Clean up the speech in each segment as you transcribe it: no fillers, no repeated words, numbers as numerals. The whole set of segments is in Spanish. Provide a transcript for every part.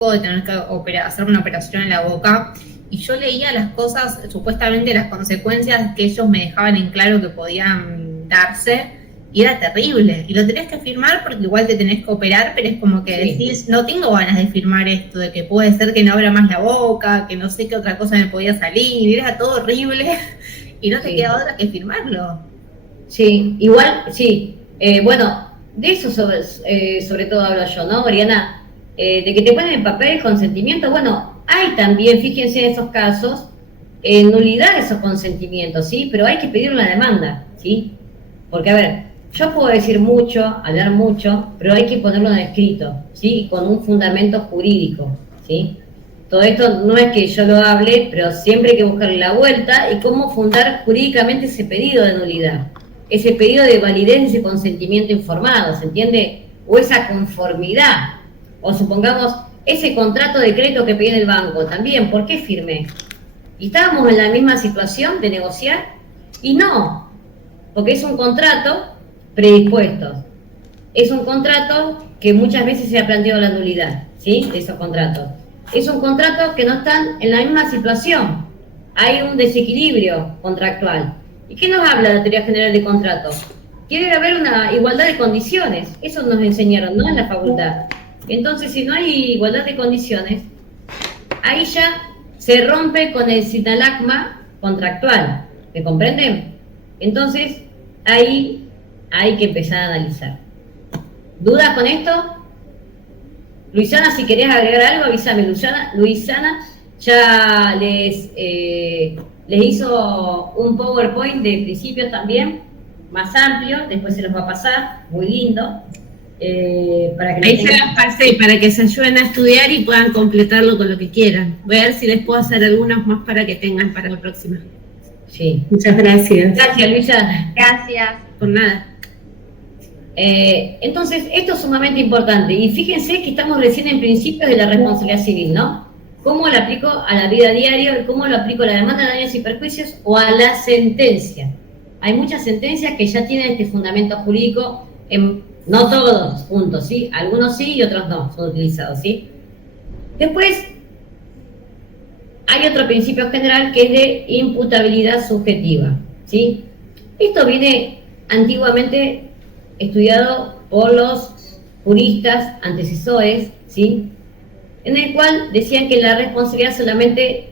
de tener que hacer una operación en la boca, y yo leía las cosas, supuestamente las consecuencias que ellos me dejaban en claro que podían darse, y era terrible, y lo tenés que firmar porque igual te tenés que operar, pero es como que decís, no tengo ganas de firmar esto, de que puede ser que no abra más la boca, que no sé qué otra cosa me podía salir, era todo horrible, y no te queda otra que firmarlo. Sí, igual, sí. Bueno, de eso sobre todo hablo yo, ¿no, Mariana? De que te ponen en papel el consentimiento. Bueno, hay también, fíjense en esos casos, nulidad de esos consentimientos, ¿sí? Pero hay que pedir una demanda, ¿sí? Porque, a ver, yo puedo decir mucho, hablar mucho, pero hay que ponerlo en escrito, ¿sí? Con un fundamento jurídico, ¿sí? Todo esto no es que yo lo hable, pero siempre hay que buscarle la vuelta y cómo fundar jurídicamente ese pedido de nulidad, ese pedido de validez de ese consentimiento informado, ¿se entiende? O esa conformidad, o supongamos ese contrato de crédito que pedí en el banco, también, ¿por qué firmé? ¿Y estábamos en la misma situación de negociar? Y no, porque es un contrato predispuesto, es un contrato que muchas veces se ha planteado la nulidad, ¿sí? De esos contratos. Es un contrato que no están en la misma situación. Hay un desequilibrio contractual. ¿Y qué nos habla la teoría general de contratos? Que debe haber una igualdad de condiciones. Eso nos enseñaron, ¿no? En la facultad. Entonces, si no hay igualdad de condiciones, ahí ya se rompe con el sinalagma contractual. ¿Me comprenden? Entonces, ahí hay que empezar a analizar. ¿Dudas con esto? Luisana, si querés agregar algo, avísame. Luisana ya les hizo un PowerPoint de principios también, más amplio, después se los va a pasar, muy lindo. Para que ahí se las pasé, para que se ayuden a estudiar y puedan completarlo con lo que quieran. Voy a ver si les puedo hacer algunos más para que tengan para la próxima. Sí. Muchas gracias. Gracias, Luisa. Gracias. Por nada. Entonces, esto es sumamente importante. Y fíjense que estamos recién en principios de la responsabilidad civil, ¿no? ¿Cómo lo aplico a la vida diaria? ¿Cómo lo aplico a la demanda de daños y perjuicios o a la sentencia? Hay muchas sentencias que ya tienen este fundamento jurídico, no todos juntos, ¿sí? Algunos sí y otros no son utilizados, ¿sí? Después, hay otro principio general que es de imputabilidad subjetiva, ¿sí? Esto viene antiguamente estudiado por los juristas antecesores, ¿sí? En el cual decían que la responsabilidad solamente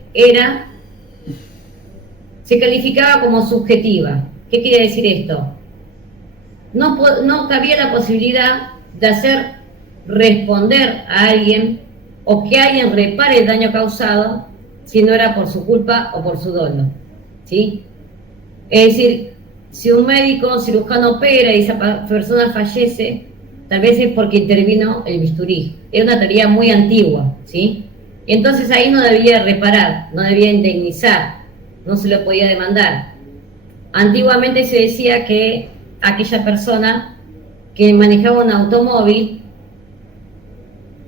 se calificaba como subjetiva. ¿Qué quiere decir esto? No cabía la posibilidad de hacer responder a alguien o que alguien repare el daño causado si no era por su culpa o por su dolo, ¿sí? Es decir, si un médico cirujano opera y esa persona fallece, tal vez es porque intervino el bisturí. Es una teoría muy antigua, ¿sí? Entonces ahí no debía reparar, no debía indemnizar, no se lo podía demandar. Antiguamente se decía que aquella persona que manejaba un automóvil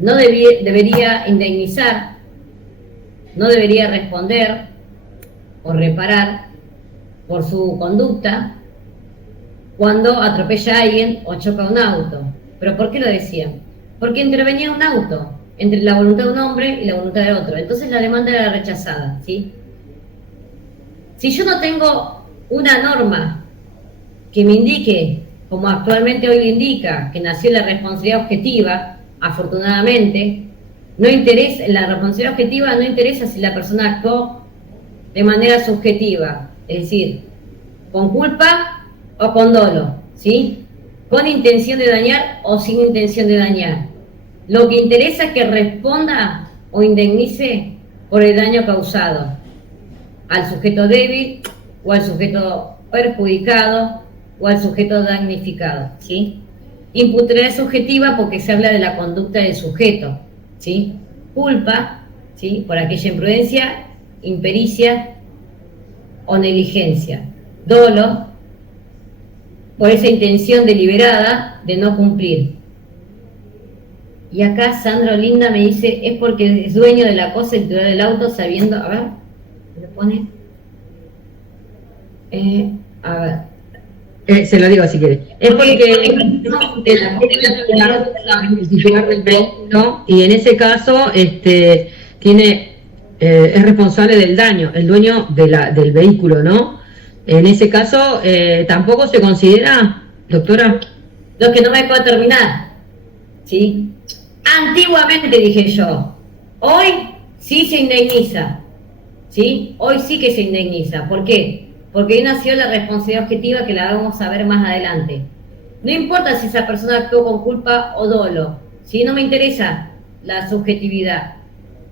no debería indemnizar, no debería responder o reparar por su conducta cuando atropella a alguien o choca un auto. ¿Pero por qué lo decían? Porque intervenía un auto entre la voluntad de un hombre y la voluntad de otro. Entonces la demanda era rechazada, ¿sí? Si yo no tengo una norma que me indique, como actualmente hoy indica, que nació la responsabilidad objetiva, afortunadamente, la responsabilidad objetiva no interesa si la persona actuó de manera subjetiva, es decir, con culpa o con dolo, ¿sí? Con intención de dañar o sin intención de dañar. Lo que interesa es que responda o indemnice por el daño causado al sujeto débil o al sujeto perjudicado o al sujeto damnificado, ¿sí? Imputabilidad subjetiva porque se habla de la conducta del sujeto, ¿sí? Culpa, ¿sí? Por aquella imprudencia, impericia o negligencia. Dolo, por esa intención deliberada de no cumplir. Y acá Sandro Linda me dice, es porque es dueño de la cosa y titular del auto sabiendo, a ver, ¿me lo pone? A ver. Se lo digo si quiere. Es porque el titular del vehículo, y en ese caso tiene es responsable del daño, el dueño del vehículo, ¿no? En ese caso, ¿tampoco se considera, doctora? Lo que no me puedo terminar, ¿sí? Antiguamente dije yo, hoy sí se indemniza, ¿sí? Hoy sí que se indemniza. ¿Por qué? Porque ahí nació la responsabilidad objetiva, que la vamos a ver más adelante. No importa si esa persona actuó con culpa o dolo, ¿sí? No me interesa la subjetividad.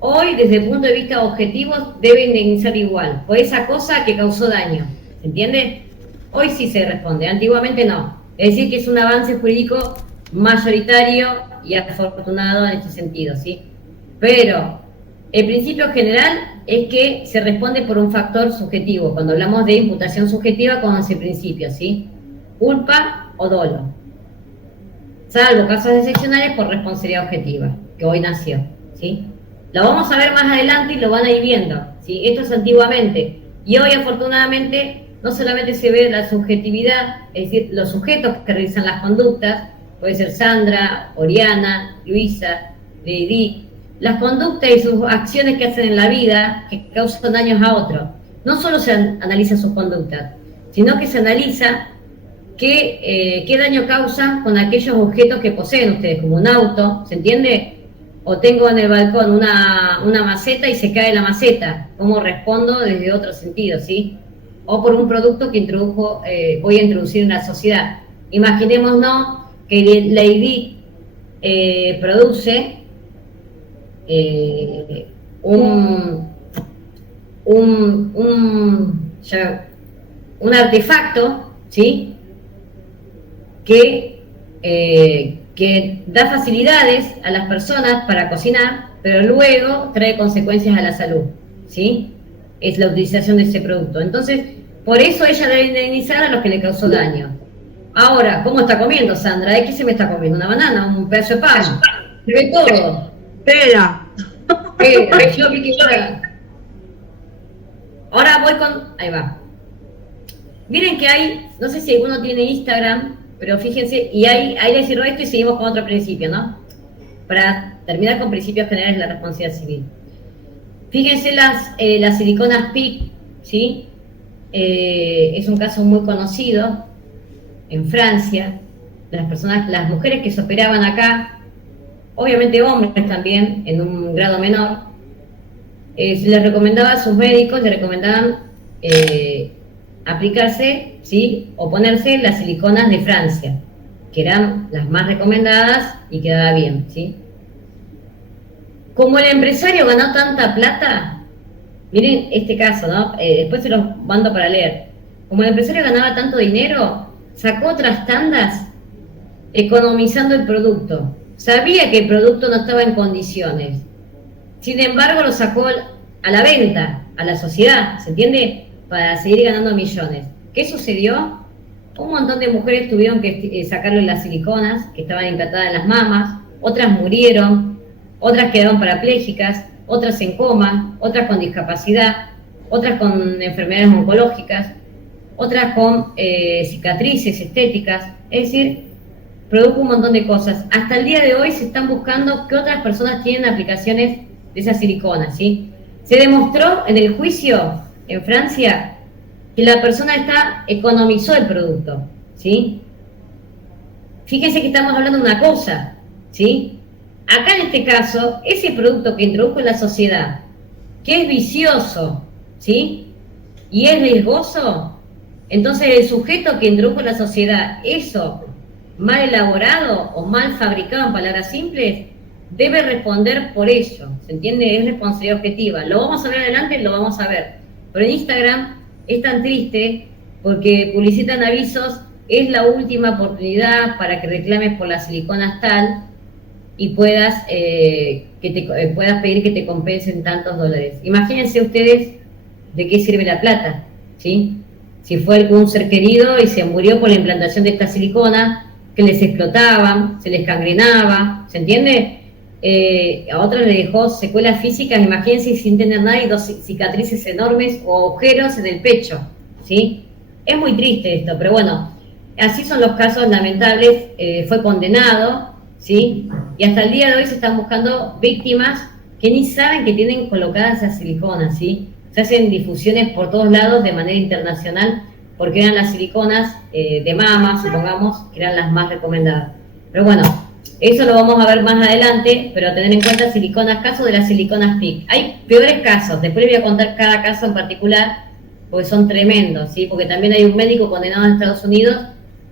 Hoy, desde el punto de vista objetivo, debe indemnizar igual por esa cosa que causó daño. ¿Se entiende? Hoy sí se responde, antiguamente no. Es decir, que es un avance jurídico mayoritario y afortunado en este sentido, ¿sí? Pero el principio general es que se responde por un factor subjetivo. Cuando hablamos de imputación subjetiva, con ese principio, ¿sí? Culpa o dolo. Salvo casos excepcionales por responsabilidad objetiva, que hoy nació, ¿sí? Lo vamos a ver más adelante y lo van a ir viendo, ¿sí? Esto es antiguamente. Y hoy, afortunadamente, no solamente se ve la subjetividad, es decir, los sujetos que realizan las conductas, puede ser Sandra, Oriana, Luisa, Lady, las conductas y sus acciones que hacen en la vida que causan daños a otros. No solo se analiza sus conductas, sino que se analiza qué daño causan con aquellos objetos que poseen ustedes, como un auto, ¿se entiende? O tengo en el balcón una maceta y se cae la maceta, ¿cómo respondo desde otro sentido, sí? O por un producto que voy a introducir en la sociedad. Imaginémonos que Lady produce un artefacto, ¿sí? Que da facilidades a las personas para cocinar, pero luego trae consecuencias a la salud, ¿sí? Es la utilización de ese producto. Entonces, por eso ella debe indemnizar a los que le causó daño. Ahora, ¿cómo está comiendo, Sandra? ¿Qué se me está comiendo? ¿Una banana? ¿Un pedazo de pan? Se ve todo. Espera. Ahora voy con... Ahí va. Miren que hay, no sé si alguno tiene Instagram, pero fíjense, y ahí les cierro esto y seguimos con otro principio, ¿no? Para terminar con principios generales de la responsabilidad civil. Fíjense las siliconas PIC, ¿sí? Es un caso muy conocido en Francia. Las mujeres que se operaban acá, obviamente hombres también, en un grado menor, se les recomendaba a sus médicos, les recomendaban aplicarse, ¿sí? O ponerse las siliconas de Francia, que eran las más recomendadas y quedaba bien, ¿sí? Como el empresario ganó tanta plata, miren este caso, ¿no? Después se los mando para leer. Como el empresario ganaba tanto dinero, sacó otras tandas economizando el producto. Sabía que el producto no estaba en condiciones. Sin embargo, lo sacó a la venta, a la sociedad, ¿se entiende? Para seguir ganando millones. ¿Qué sucedió? Un montón de mujeres tuvieron que sacarle las siliconas que estaban implantadas en las mamas, otras murieron, otras quedaron parapléjicas, otras en coma, otras con discapacidad, otras con enfermedades oncológicas, otras con cicatrices estéticas, es decir, produjo un montón de cosas. Hasta el día de hoy se están buscando qué otras personas tienen aplicaciones de esas siliconas, ¿sí? Se demostró en el juicio en Francia que la persona economizó el producto, ¿sí? Fíjense que estamos hablando de una cosa, ¿sí? Acá en este caso, ese producto que introdujo en la sociedad, que es vicioso, ¿sí? Y es riesgoso, entonces el sujeto que introdujo en la sociedad eso mal elaborado o mal fabricado, en palabras simples, debe responder por ello, ¿se entiende? Es responsabilidad objetiva. Lo vamos a ver adelante, lo vamos a ver. Pero en Instagram es tan triste porque publicitan avisos, es la última oportunidad para que reclames por las siliconas tal y puedas pedir que te compensen tantos dólares. Imagínense ustedes de qué sirve la plata, ¿sí? Si fue algún ser querido y se murió por la implantación de esta silicona, que les explotaban, se les gangrenaba, ¿se entiende? A otros le dejó secuelas físicas, imagínense sin tener nada y 2 cicatrices enormes o agujeros en el pecho, ¿sí? Es muy triste esto, pero bueno, así son los casos lamentables, fue condenado, ¿sí? Y hasta el día de hoy se están buscando víctimas que ni saben que tienen colocadas esas siliconas, ¿sí? Se hacen difusiones por todos lados de manera internacional porque eran las siliconas de mama, supongamos, que eran las más recomendadas. Pero bueno, eso lo vamos a ver más adelante, pero tener en cuenta siliconas, casos de las siliconas PIC. Hay peores casos, después les voy a contar cada caso en particular, porque son tremendos, ¿sí? Porque también hay un médico condenado en Estados Unidos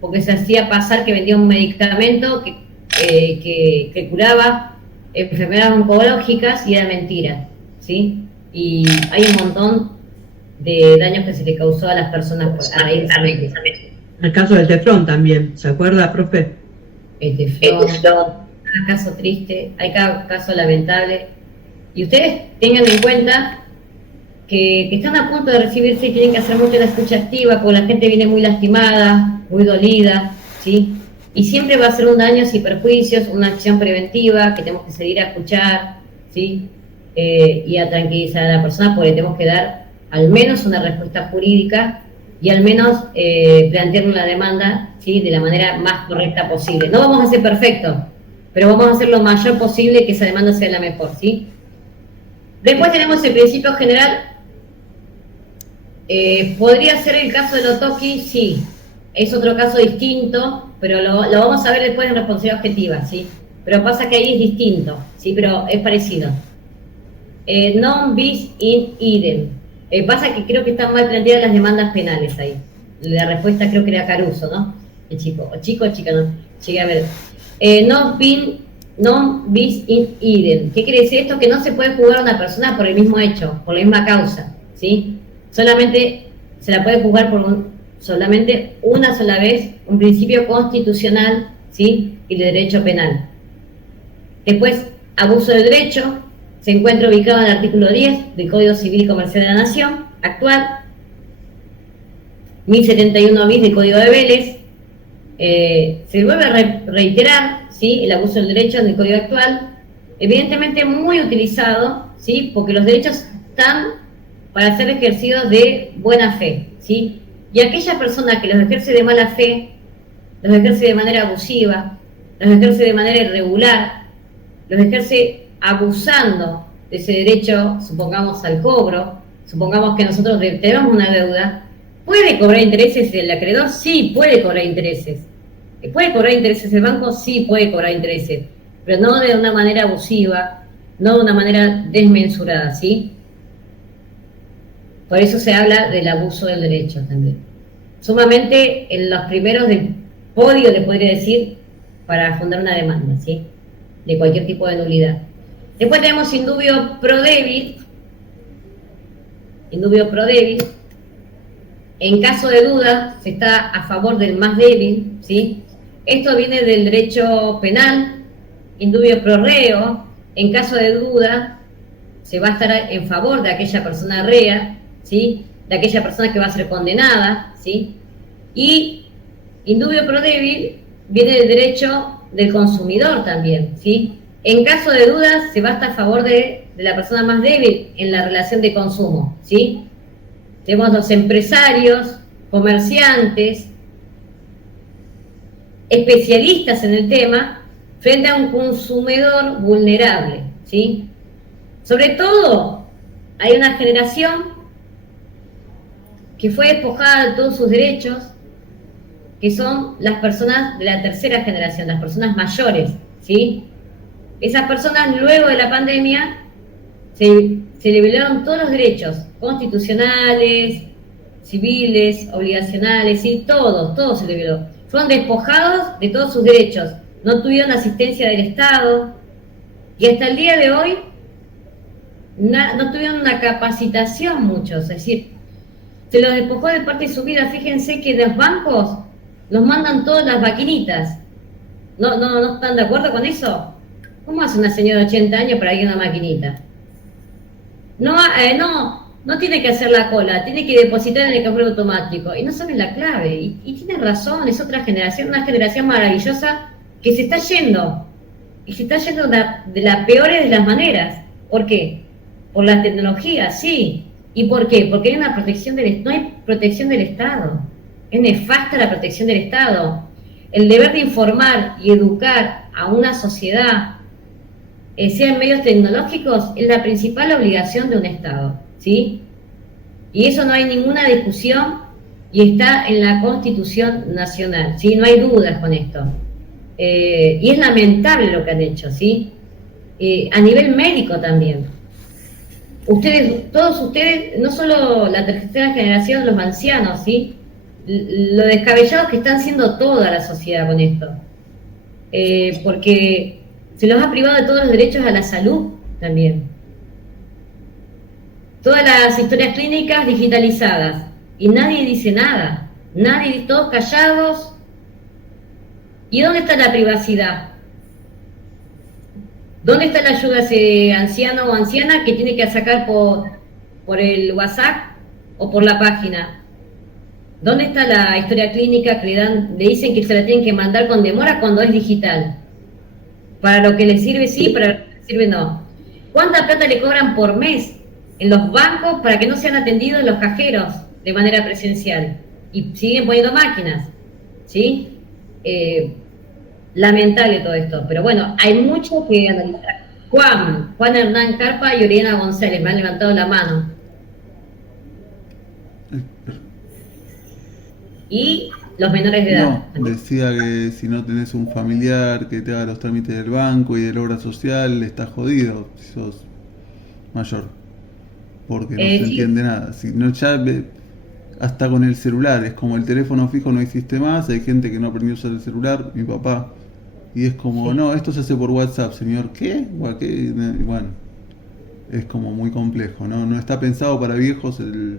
porque se hacía pasar que vendía un medicamento que curaba enfermedades oncológicas y era mentira, ¿sí? Y hay un montón de daños que se le causó a las personas a raíz de esa medicina. El caso del teflón también, ¿se acuerda, profe? El teflón, cada caso triste, hay cada caso lamentable. Y ustedes tengan en cuenta que están a punto de recibirse y tienen que hacer mucho la escucha activa, porque la gente viene muy lastimada, muy dolida, ¿sí? Y siempre va a ser un daño sin perjuicios, una acción preventiva que tenemos que seguir a escuchar, ¿sí? Y a tranquilizar a la persona, porque tenemos que dar al menos una respuesta jurídica y al menos plantear una demanda, ¿sí? De la manera más correcta posible. No vamos a ser perfectos, pero vamos a hacer lo mayor posible que esa demanda sea la mejor, ¿sí? Después tenemos el principio general. ¿Podría ser el caso de Lotoki? Sí, es otro caso distinto, pero lo vamos a ver después en responsabilidad objetiva, ¿sí? Pero pasa que ahí es distinto, ¿sí? Pero es parecido. Non bis in idem. Pasa que creo que están mal planteadas las demandas penales ahí. La respuesta creo que era Caruso, ¿no? El chico, o chico o chica, no. Llegué a ver. Non bis in idem. ¿Qué quiere decir esto? Que no se puede juzgar a una persona por el mismo hecho, por la misma causa, ¿sí? Solamente se la puede juzgar por solamente una sola vez, un principio constitucional, ¿sí? Y de derecho penal. Después, abuso del derecho, se encuentra ubicado en el artículo 10 del Código Civil y Comercial de la Nación actual, 1071 bis del Código de Vélez. Se vuelve a reiterar, ¿sí? El abuso del derecho en el Código actual, evidentemente muy utilizado, ¿sí? Porque los derechos están para ser ejercidos de buena fe, ¿sí? Y aquella persona que los ejerce de mala fe, los ejerce de manera abusiva, los ejerce de manera irregular, los ejerce abusando de ese derecho, supongamos al cobro, supongamos que nosotros tenemos una deuda, ¿puede cobrar intereses el acreedor? Sí, puede cobrar intereses. ¿Puede cobrar intereses el banco? Sí, puede cobrar intereses, pero no de una manera abusiva, no de una manera desmensurada, ¿sí? Por eso se habla del abuso del derecho también. Sumamente en los primeros del podio, le podría decir, para fundar una demanda, ¿sí? De cualquier tipo de nulidad. Después tenemos indubio pro debit. Indubio pro debit. En caso de duda, se está a favor del más débil, ¿sí? Esto viene del derecho penal. Indubio pro reo. En caso de duda, se va a estar en favor de aquella persona rea, ¿sí? De aquella persona que va a ser condenada, ¿sí? Y indubio pro débil viene del derecho del consumidor también, ¿sí? En caso de dudas, se va a estar a favor de la persona más débil en la relación de consumo, ¿sí? Tenemos los empresarios, comerciantes, especialistas en el tema, frente a un consumidor vulnerable, ¿sí? Sobre todo, hay una generación que fue despojada de todos sus derechos, que son las personas de la tercera generación, las personas mayores, ¿sí? Esas personas luego de la pandemia se le violaron todos los derechos constitucionales, civiles, obligacionales, ¿sí? Todo se le violó. Fueron despojados de todos sus derechos, no tuvieron asistencia del Estado y hasta el día de hoy no tuvieron una capacitación muchos, es decir, se los despojó de parte de su vida. Fíjense que los bancos nos mandan todas las maquinitas. ¿No están de acuerdo con eso? ¿Cómo hace una señora de 80 años para ir a una maquinita? No tiene que hacer la cola, tiene que depositar en el cajero automático. Y no saben la clave. Y tiene razón, es otra generación, una generación maravillosa que se está yendo. Y se está yendo de las peores de las maneras. ¿Por qué? Por la tecnología, sí. ¿Y por qué? Porque hay no hay protección del Estado. Es nefasta la protección del Estado. El deber de informar y educar a una sociedad, sea en medios tecnológicos, es la principal obligación de un Estado, ¿sí? Y eso no hay ninguna discusión y está en la Constitución Nacional, ¿sí? No hay dudas con esto. Y es lamentable lo que han hecho, ¿sí? A nivel médico también. Todos ustedes, no solo la tercera generación, los ancianos, ¿sí? Lo descabellados que están siendo toda la sociedad con esto. Porque se los ha privado de todos los derechos a la salud también. Todas las historias clínicas digitalizadas y nadie dice nada, todos callados. ¿Y dónde está la privacidad? ¿Dónde está la ayuda a ese anciano o anciana que tiene que sacar por el WhatsApp o por la página? ¿Dónde está la historia clínica que le dicen que se la tienen que mandar con demora cuando es digital? Para lo que les sirve sí, para lo que les sirve no. ¿Cuánta plata le cobran por mes en los bancos para que no sean atendidos los cajeros de manera presencial? Y siguen poniendo máquinas, ¿sí? Lamentable todo esto, pero bueno, hay mucho que analizar. Juan Hernán Carpa y Oriana González me han levantado la mano. Y los menores de edad. No, decía que si no tenés un familiar que te haga los trámites del banco y de la obra social, estás jodido si sos mayor, porque no se entiende nada. Si no, ya hasta con el celular, es como el teléfono fijo no existe más, hay gente que no aprendió a usar el celular, mi papá, y es como, no, esto se hace por WhatsApp, señor, ¿qué? Bueno, es como muy complejo, no está pensado para viejos el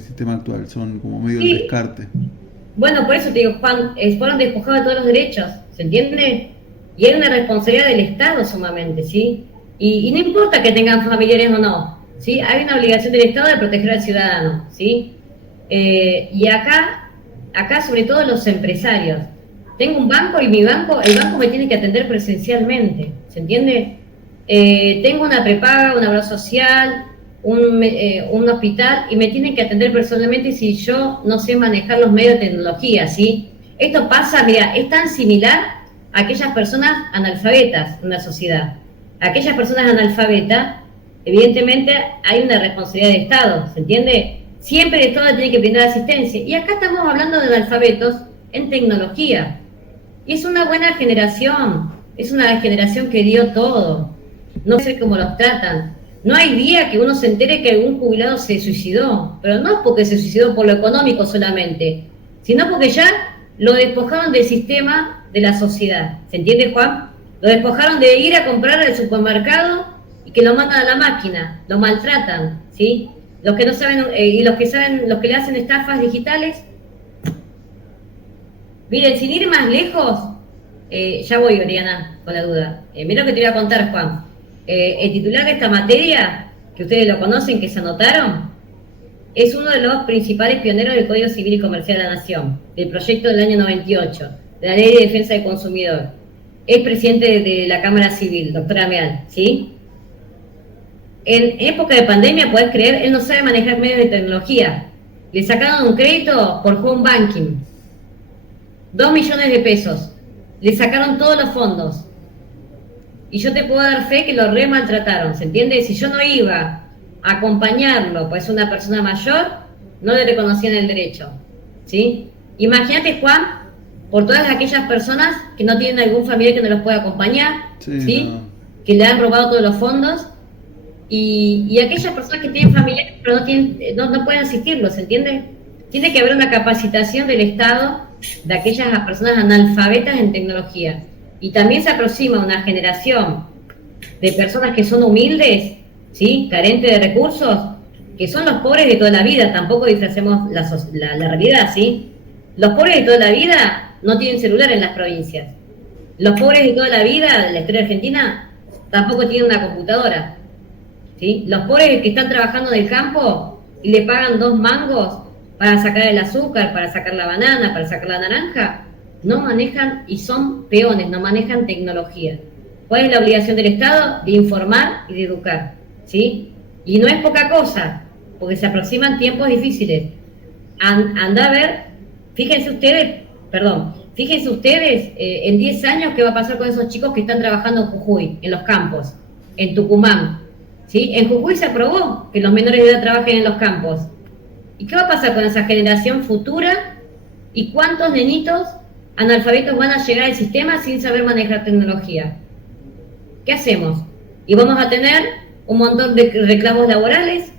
sistema actual, son como medio el descarte. Bueno, por eso te digo, Juan, fueron despojados de todos los derechos, ¿se entiende? Y hay una responsabilidad del Estado sumamente, ¿sí? Y no importa que tengan familiares o no, ¿sí? Hay una obligación del Estado de proteger al ciudadano, ¿sí? Y acá sobre todo los empresarios. Tengo un banco y el banco me tiene que atender presencialmente, ¿se entiende? Tengo una prepaga, una obra social, un hospital y me tienen que atender personalmente si yo no sé manejar los medios de tecnología, ¿sí? Esto pasa, mira, es tan similar a aquellas personas analfabetas en una sociedad. Aquellas personas analfabetas, evidentemente hay una responsabilidad del Estado, ¿se entiende? Siempre el Estado tiene que brindar asistencia. Y acá estamos hablando de analfabetos en tecnología. Y es una buena generación, es una generación que dio todo. No sé cómo los tratan. No hay día que uno se entere que algún jubilado se suicidó, pero no porque se suicidó por lo económico solamente, sino porque ya lo despojaron del sistema de la sociedad. ¿Se entiende, Juan? Lo despojaron de ir a comprar al supermercado y que lo mandan a la máquina, lo maltratan, ¿sí? Los que no saben, y los que saben, los que le hacen estafas digitales. Miren, sin ir más lejos, ya voy, Oriana, con la duda. Mira lo que te voy a contar, Juan. El titular de esta materia, que ustedes lo conocen, que se anotaron, es uno de los principales pioneros del Código Civil y Comercial de la Nación, del proyecto del año 98, de la Ley de Defensa del Consumidor. Es presidente de la Cámara Civil, doctor Ameal, ¿sí? En época de pandemia, podés creer, él no sabe manejar medios de tecnología. Le sacaron un crédito por home banking, 2 millones de pesos. Le sacaron todos los fondos. Y yo te puedo dar fe que lo re maltrataron, ¿se entiende? Si yo no iba a acompañarlo, pues una persona mayor, no le reconocían el derecho, ¿sí? Imagínate, Juan, por todas aquellas personas que no tienen algún familiar que no los pueda acompañar, ¿sí? No. Que le han robado todos los fondos, y aquellas personas que tienen familiares pero no pueden asistirlos, ¿se entiende? Tiene que haber una capacitación del Estado de aquellas personas analfabetas en tecnología. Y también se aproxima una generación de personas que son humildes, ¿sí? Carentes de recursos, que son los pobres de toda la vida. Tampoco disfracemos la realidad, ¿sí? Los pobres de toda la vida no tienen celular en las provincias. Los pobres de toda la vida, de la historia argentina, tampoco tienen una computadora, ¿sí? Los pobres que están trabajando en el campo y le pagan 2 mangos para sacar el azúcar, para sacar la banana, para sacar la naranja, no manejan, y son peones, no manejan tecnología. ¿Cuál es la obligación del Estado? De informar y de educar, ¿sí? Y no es poca cosa, porque se aproximan tiempos difíciles. Anda a ver Fíjense ustedes, en 10 años qué va a pasar con esos chicos que están trabajando en Jujuy, en los campos, en Tucumán. ¿Sí? En Jujuy se aprobó que los menores de edad trabajen en los campos. ¿Y qué va a pasar con esa generación futura? ¿Y cuántos nenitos analfabetos van a llegar al sistema sin saber manejar tecnología? ¿Qué hacemos? Y vamos a tener un montón de reclamos laborales,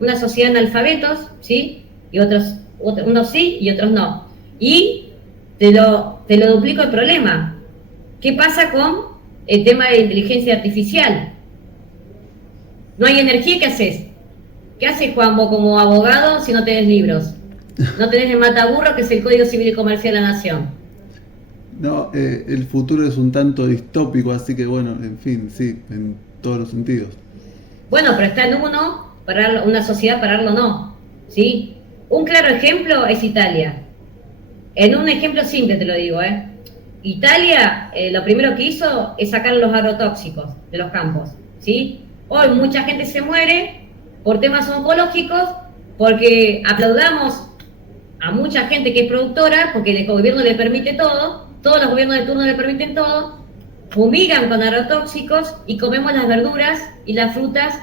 una sociedad de analfabetos, ¿sí? Y unos sí y otros no. Y te lo duplico el problema. ¿Qué pasa con el tema de inteligencia artificial? No hay energía, ¿qué haces? ¿Qué haces, Juan, vos como abogado si no tenés libros? No tenés el mataburro, que es el Código Civil y Comercial de la Nación. No, el futuro es un tanto distópico, así que bueno, en fin, sí, en todos los sentidos. Bueno, pero está en uno, una sociedad pararlo no, ¿sí? Un claro ejemplo es Italia. En un ejemplo simple te lo digo, Italia, lo primero que hizo es sacar los agrotóxicos de los campos, ¿sí? Hoy mucha gente se muere por temas oncológicos, porque aplaudamos a mucha gente que es productora, porque el gobierno le permite todo, todos los gobiernos de turno le permiten todo, fumigan con agrotóxicos y comemos las verduras y las frutas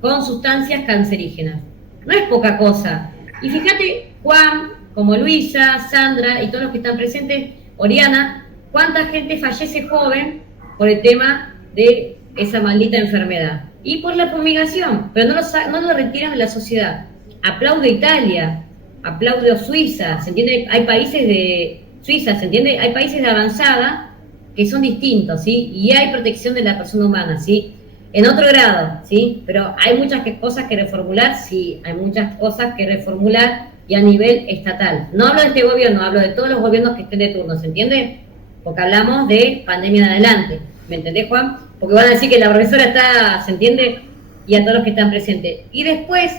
con sustancias cancerígenas. No es poca cosa. Y fíjate, Juan, como Luisa, Sandra y todos los que están presentes, Oriana, cuánta gente fallece joven por el tema de esa maldita enfermedad. Y por la fumigación, pero no lo retiran de la sociedad. Aplaude Italia, aplaude Suiza, ¿se entiende? Hay países de Suiza, ¿se entiende? Hay países de avanzada que son distintos, ¿sí? Y hay protección de la persona humana, ¿sí? En otro grado, ¿sí? Pero hay muchas cosas que reformular, sí, hay muchas cosas que reformular y a nivel estatal. No hablo de este gobierno, hablo de todos los gobiernos que estén de turno, ¿se entiende? Porque hablamos de pandemia en adelante, ¿me entendés, Juan? Porque van a decir que la profesora está, ¿se entiende? Y a todos los que están presentes. Y después,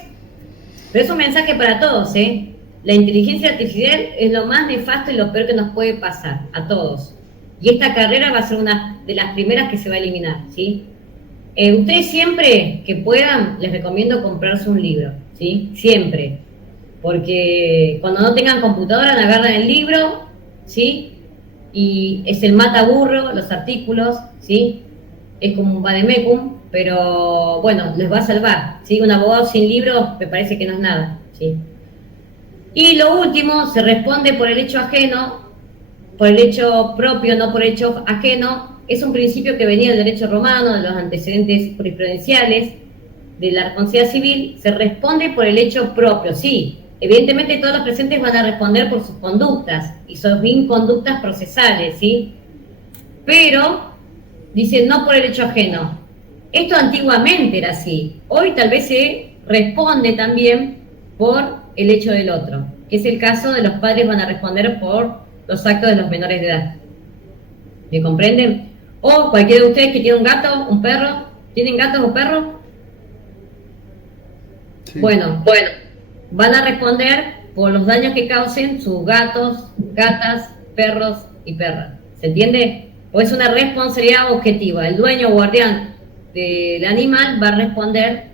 pero es un mensaje para todos, la inteligencia artificial es lo más nefasto y lo peor que nos puede pasar, a todos. Y esta carrera va a ser una de las primeras que se va a eliminar, ¿sí? Ustedes siempre que puedan, les recomiendo comprarse un libro, ¿sí? Siempre. Porque cuando no tengan computadora, agarran el libro, ¿sí? Y es el mataburro, los artículos, ¿sí? Es como un vademecum, pero bueno, les va a salvar, ¿sí? Un abogado sin libro me parece que no es nada, ¿sí? Y lo último, se responde por el hecho ajeno, por el hecho propio, no por el hecho ajeno. Es un principio que venía del derecho romano, de los antecedentes jurisprudenciales, de la responsabilidad civil. Se responde por el hecho propio, sí. Evidentemente todos los presentes van a responder por sus conductas, y son inconductas procesales, ¿sí? Pero, dicen, no por el hecho ajeno. Esto antiguamente era así. Hoy tal vez se responde también por el hecho del otro, que es el caso de los padres van a responder por los actos de los menores de edad. ¿Me comprenden? O cualquiera de ustedes que tiene un gato, un perro, ¿tienen gatos o perros? Sí. Bueno, van a responder por los daños que causen sus gatos, gatas, perros y perras. ¿Se entiende? O es una responsabilidad objetiva. El dueño o guardián del animal va a responder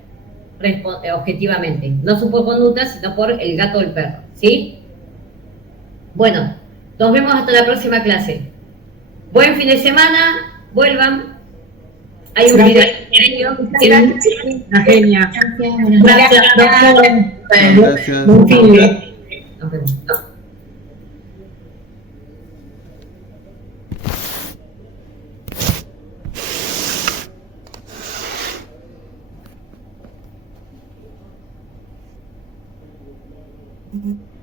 objetivamente, no por conducta, sino por el gato o el perro, ¿sí? Bueno, nos vemos hasta la próxima clase. Buen fin de semana, vuelvan. Hay un video. Una genia. Gracias. Gracias. Nos vemos. Mm-hmm.